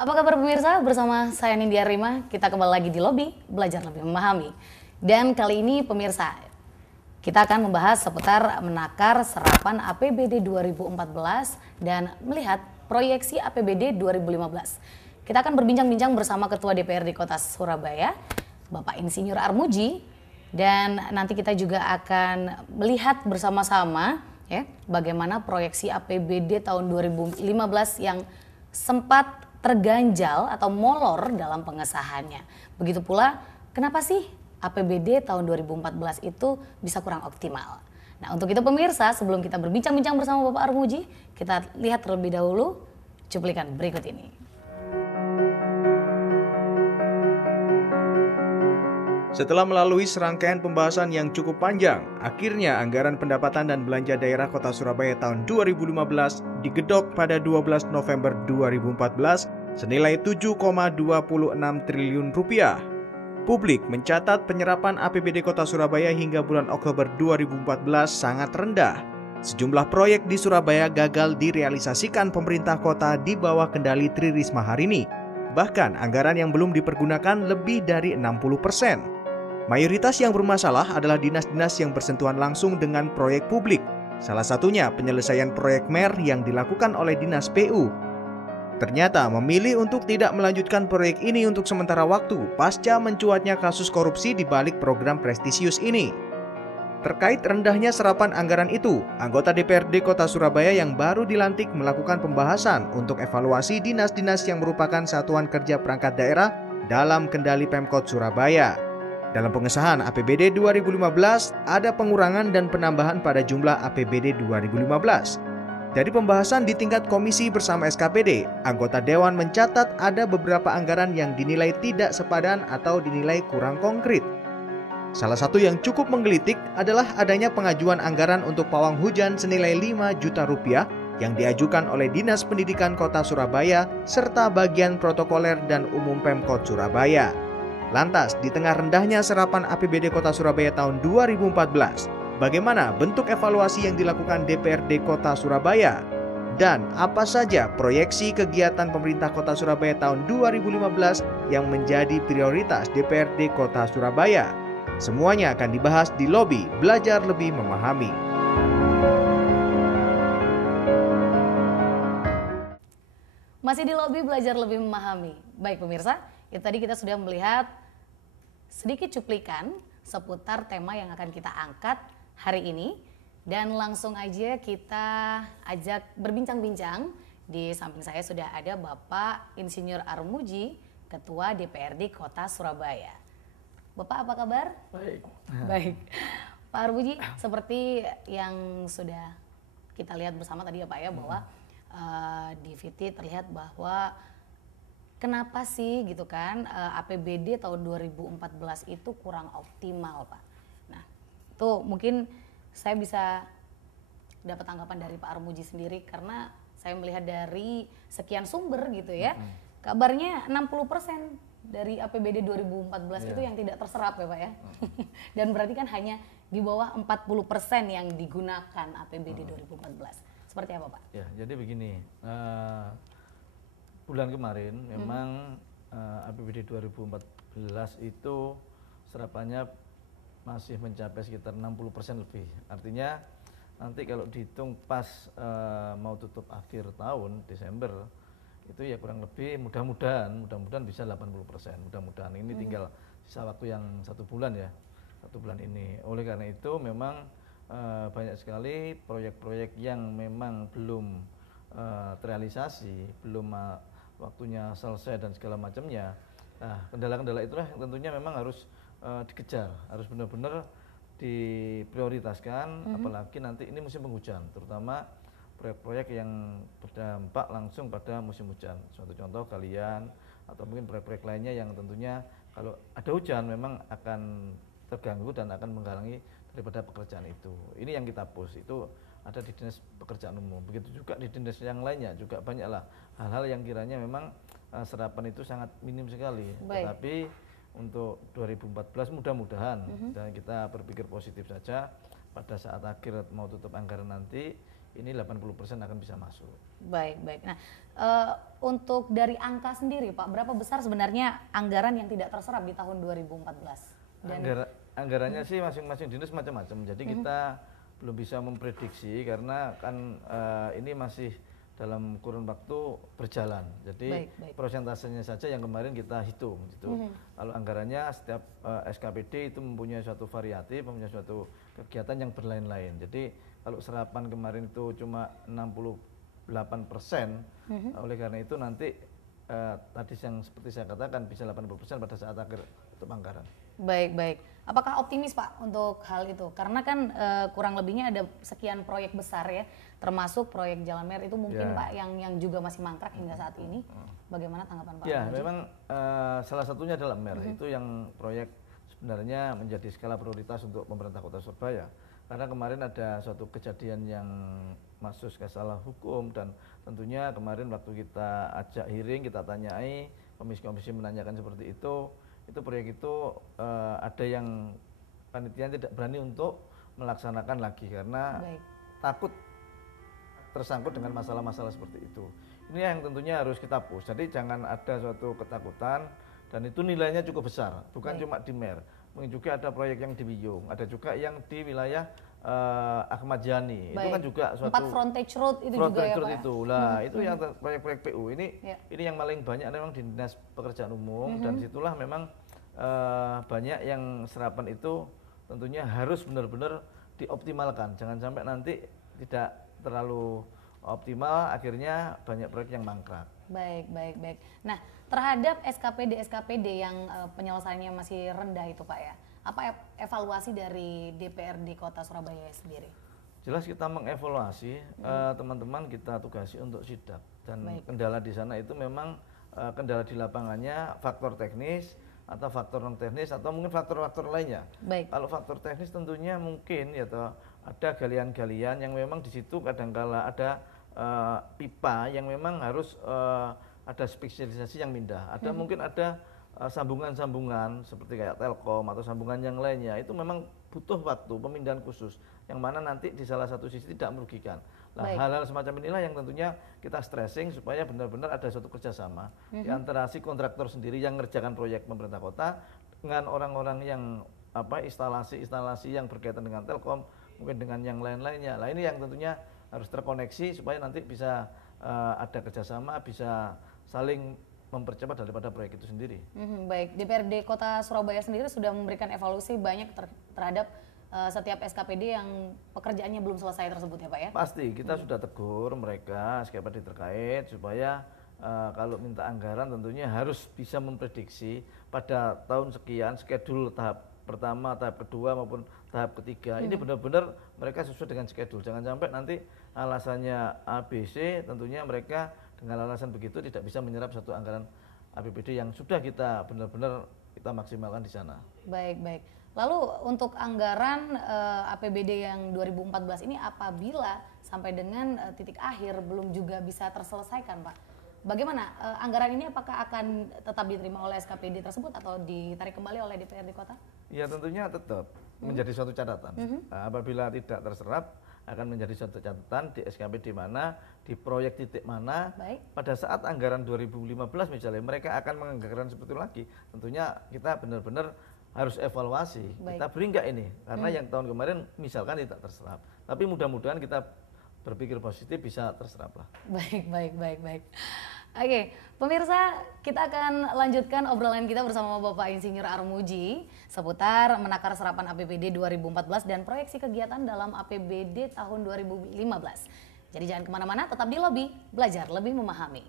Apa kabar pemirsa? Bersama saya Nindya Rima, kita kembali lagi di Lobi Belajar Lebih Memahami. Dan kali ini pemirsa, kita akan membahas seputar menakar serapan APBD 2014 dan melihat proyeksi APBD 2015. Kita akan berbincang-bincang bersama Ketua DPRD Kota Surabaya, Bapak Insinyur Armuji, dan nanti kita juga akan melihat bersama-sama ya bagaimana proyeksi APBD tahun 2015 yang sempat terganjal atau molor dalam pengesahannya. Begitu pula kenapa sih APBD tahun 2014 itu bisa kurang optimal. Nah, untuk itu pemirsa, sebelum kita berbincang-bincang bersama Bapak Armuji, kita lihat terlebih dahulu cuplikan berikut ini. Setelah melalui serangkaian pembahasan yang cukup panjang, akhirnya anggaran pendapatan dan belanja daerah Kota Surabaya tahun 2015 digedok pada 12 November 2014 senilai 7,26 triliun rupiah. Publik mencatat penyerapan APBD Kota Surabaya hingga bulan Oktober 2014 sangat rendah. Sejumlah proyek di Surabaya gagal direalisasikan pemerintah kota di bawah kendali Tri Risma hari ini. Bahkan anggaran yang belum dipergunakan lebih dari 60%. Mayoritas yang bermasalah adalah dinas-dinas yang bersentuhan langsung dengan proyek publik. Salah satunya penyelesaian proyek MER yang dilakukan oleh Dinas PU. Ternyata memilih untuk tidak melanjutkan proyek ini untuk sementara waktu pasca mencuatnya kasus korupsi di balik program prestisius ini. Terkait rendahnya serapan anggaran itu, anggota DPRD Kota Surabaya yang baru dilantik melakukan pembahasan untuk evaluasi dinas-dinas yang merupakan satuan kerja perangkat daerah dalam kendali Pemkot Surabaya. Dalam pengesahan APBD 2015, ada pengurangan dan penambahan pada jumlah APBD 2015. Dari pembahasan di tingkat komisi bersama SKPD, anggota Dewan mencatat ada beberapa anggaran yang dinilai tidak sepadan atau dinilai kurang konkret. Salah satu yang cukup menggelitik adalah adanya pengajuan anggaran untuk pawang hujan senilai 5 juta rupiah yang diajukan oleh Dinas Pendidikan Kota Surabaya serta bagian protokoler dan umum Pemkot Surabaya. Lantas, di tengah rendahnya serapan APBD Kota Surabaya tahun 2014, bagaimana bentuk evaluasi yang dilakukan DPRD Kota Surabaya? Dan apa saja proyeksi kegiatan pemerintah Kota Surabaya tahun 2015 yang menjadi prioritas DPRD Kota Surabaya? Semuanya akan dibahas di Lobi Belajar Lebih Memahami. Masih di Lobi Belajar Lebih Memahami. Baik pemirsa, itu tadi kita sudah melihat sedikit cuplikan seputar tema yang akan kita angkat hari ini. Dan langsung aja kita ajak berbincang-bincang. Di samping saya sudah ada Bapak Insinyur Armuji, Ketua DPRD Kota Surabaya. Bapak apa kabar? Baik. Baik. Pak Armuji, seperti yang sudah kita lihat bersama tadi ya Pak ya, bahwa di VT terlihat bahwa kenapa sih gitu kan APBD tahun 2014 itu kurang optimal Pak. Nah itu mungkin saya bisa dapat tanggapan dari Pak Armuji sendiri karena saya melihat dari sekian sumber gitu ya. Kabarnya 60% dari APBD 2014 itu yang tidak terserap ya Pak ya. Dan berarti kan hanya di bawah 40% yang digunakan APBD 2014. Seperti apa Pak? Ya, jadi begini. Bulan kemarin memang APBD 2014 itu serapannya masih mencapai sekitar 60% lebih. Artinya nanti kalau dihitung pas mau tutup akhir tahun Desember itu ya kurang lebih mudah-mudahan bisa 80%. Mudah-mudahan ini tinggal sisa waktu yang 1 bulan ya. 1 bulan ini. Oleh karena itu memang banyak sekali proyek-proyek yang memang belum terrealisasi, belum waktunya selesai dan segala macamnya. Nah, kendala-kendala itulah yang tentunya memang harus dikejar, harus benar-benar diprioritaskan, apalagi nanti ini musim penghujan, terutama proyek-proyek yang berdampak langsung pada musim hujan. Suatu contoh kalian atau mungkin proyek-proyek lainnya yang tentunya kalau ada hujan memang akan terganggu dan akan menghalangi daripada pekerjaan itu. Ini yang kita push, itu ada di Dinas Pekerjaan Umum. Begitu juga di dinas yang lainnya juga banyaklah hal-hal yang kiranya memang serapan itu sangat minim sekali. Baik. Tetapi untuk 2014 mudah-mudahan dan kita berpikir positif saja pada saat akhir mau tutup anggaran nanti ini 80% akan bisa masuk. Baik, baik. Nah, untuk dari angka sendiri Pak, berapa besar sebenarnya anggaran yang tidak terserap di tahun 2014? Anggarannya sih masing-masing dinas macam-macam. Jadi kita belum bisa memprediksi karena kan ini masih dalam kurun waktu berjalan. Jadi persentasenya saja yang kemarin kita hitung gitu. Kalau anggarannya setiap SKPD itu mempunyai suatu variatif, mempunyai suatu kegiatan yang berlain-lain. Jadi kalau serapan kemarin itu cuma 68%, oleh karena itu nanti tadi yang seperti saya katakan bisa 80% pada saat akhir untuk anggaran. Baik, baik. Apakah optimis Pak untuk hal itu? Karena kan kurang lebihnya ada sekian proyek besar ya, termasuk proyek Jalan Mer itu mungkin Pak yang juga masih mangkrak hingga saat ini. Bagaimana tanggapan Pak? Ya, memang salah satunya adalah Mer, itu yang proyek sebenarnya menjadi skala prioritas untuk pemerintah Kota Surabaya. Karena kemarin ada suatu kejadian yang masuk ke salah hukum dan tentunya kemarin waktu kita ajak hearing, kita tanyai, komisi-komisi menanyakan seperti itu proyek itu ada yang panitia tidak berani untuk melaksanakan lagi karena takut tersangkut dengan masalah-masalah seperti itu. Ini yang tentunya harus kita push. Jadi jangan ada suatu ketakutan dan itu nilainya cukup besar, bukan cuma di Mer. Mungkin juga ada proyek yang di Wiyung, ada juga yang di wilayah Ahmad Yani. Itu kan juga suatu 4 frontage road itu juga ya Pak. Itu lah, itu yang proyek-proyek PU ini yang paling banyak memang di Dinas Pekerjaan Umum dan situlah memang banyak yang serapan itu tentunya harus benar-benar dioptimalkan. Jangan sampai nanti tidak terlalu optimal, akhirnya banyak proyek yang mangkrak. Baik, baik, baik. Nah, terhadap SKPD yang penyelesaiannya masih rendah itu Pak ya, apa evaluasi dari DPRD Kota Surabaya sendiri? Jelas kita mengevaluasi, teman-teman kita tugasi untuk sidak dan kendala di sana itu memang kendala di lapangannya faktor teknis atau faktor non teknis atau mungkin faktor-faktor lainnya. Kalau faktor teknis tentunya mungkin ya toh ada galian-galian yang memang di situ kadangkala ada pipa yang memang harus ada spesialisasi yang pindah. Ada mungkin ada sambungan-sambungan seperti kayak Telkom atau sambungan yang lainnya itu memang butuh waktu pemindahan khusus yang mana nanti di salah satu sisi tidak merugikan. Nah, hal-hal semacam inilah yang tentunya kita stressing supaya benar-benar ada suatu kerjasama di antara si kontraktor sendiri yang mengerjakan proyek pemerintah kota dengan orang-orang yang instalasi-instalasi yang berkaitan dengan Telkom, mungkin dengan yang lain-lainnya. Nah, ini yang tentunya harus terkoneksi supaya nanti bisa ada kerjasama, bisa saling mempercepat daripada proyek itu sendiri. Baik, DPRD Kota Surabaya sendiri sudah memberikan evaluasi banyak terhadap setiap SKPD yang pekerjaannya belum selesai tersebut ya Pak ya? Pasti, kita sudah tegur mereka SKPD terkait supaya kalau minta anggaran tentunya harus bisa memprediksi pada tahun sekian schedule tahap pertama, tahap kedua maupun tahap ketiga. Ini benar-benar mereka sesuai dengan schedule. Jangan sampai nanti alasannya ABC, tentunya mereka dengan alasan begitu tidak bisa menyerap satu anggaran APBD yang sudah kita benar-benar kita maksimalkan di sana. Baik, baik. Lalu untuk anggaran APBD yang 2014 ini apabila sampai dengan titik akhir belum juga bisa terselesaikan Pak, bagaimana anggaran ini apakah akan tetap diterima oleh SKPD tersebut atau ditarik kembali oleh DPRD Kota? Ya tentunya tetap menjadi suatu catatan. Apabila tidak terserap akan menjadi suatu catatan di SKPD mana, di proyek titik mana. Pada saat anggaran 2015 misalnya mereka akan menganggarkan seperti itu lagi. Tentunya kita benar-benar harus evaluasi. Kita beri enggak ini? Karena yang tahun kemarin misalkan tidak terserap. Tapi mudah-mudahan kita berpikir positif bisa terserap lah. Baik, baik, baik, baik. Oke, pemirsa, kita akan lanjutkan obrolan kita bersama Bapak Insinyur Armuji seputar menakar serapan APBD 2014 dan proyeksi kegiatan dalam APBD tahun 2015. Jadi jangan kemana-mana, tetap di Lobi, belajar lebih memahami.